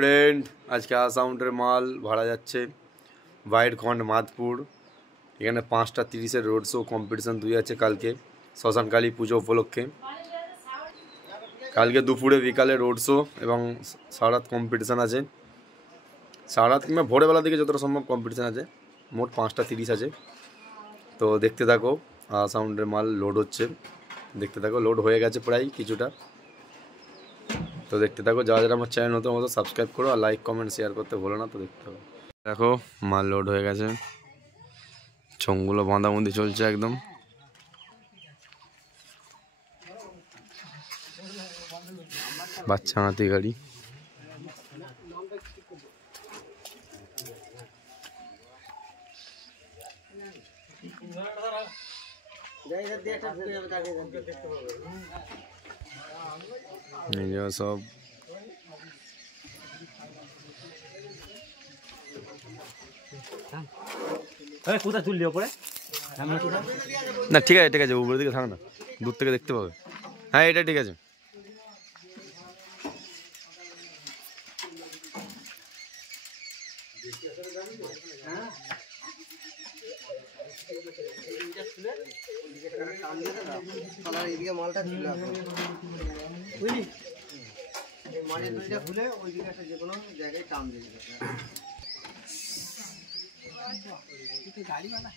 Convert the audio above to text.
Friend, আজকে আসাউন্ডের মাল ভাড়া যাচ্ছে বাইরখন্ড মাদপুর। এখানে 5টা 30-এর রোড শো কম্পিটিশান 2 আছে কালকে শ্মশানকালী পুজো উপলক্ষে। কালকে দুপুরে বিকালে রোড শো এবং সারারাত কম্পিটিশান আছে। সারারাত কিংবা ভোরবেলা দিকে যতটা সম্ভব কম্পিটিশান আছে। মোট 5টা 30 আছে। তো দেখতে থাকো, আসাউন্ডের মাল লোড হচ্ছে, দেখতে থাকো। লোড হয়ে গেছে প্রায় কিছুটা। তো দেখতে থাকো। যারা যারা আমার চ্যানেল নতুন মতো সাবস্ক্রাইব করো আর লাইক কমেন্ট শেয়ার করতে ভুলো না। তো দেখতে থাকো। দেখো মাল লোড হয়ে গেছে, চোঙগুলো বাঁধাবন্দি চলছে একদম। বাচ্চা হাতি গাড়ি। সব কোথায় তুললি ওপরে? না ঠিক আছে ঠিক আছে, উপরের দিকে থাক না, দূর থেকে দেখতে পাবে। হ্যাঁ এটা ঠিক আছে। এদিকে মালটা বুঝলি, মালের দড়িটা খুলে ওইদিকে একটা যে কোনো জায়গায় টান দিয়ে গাড়ি বাঁধা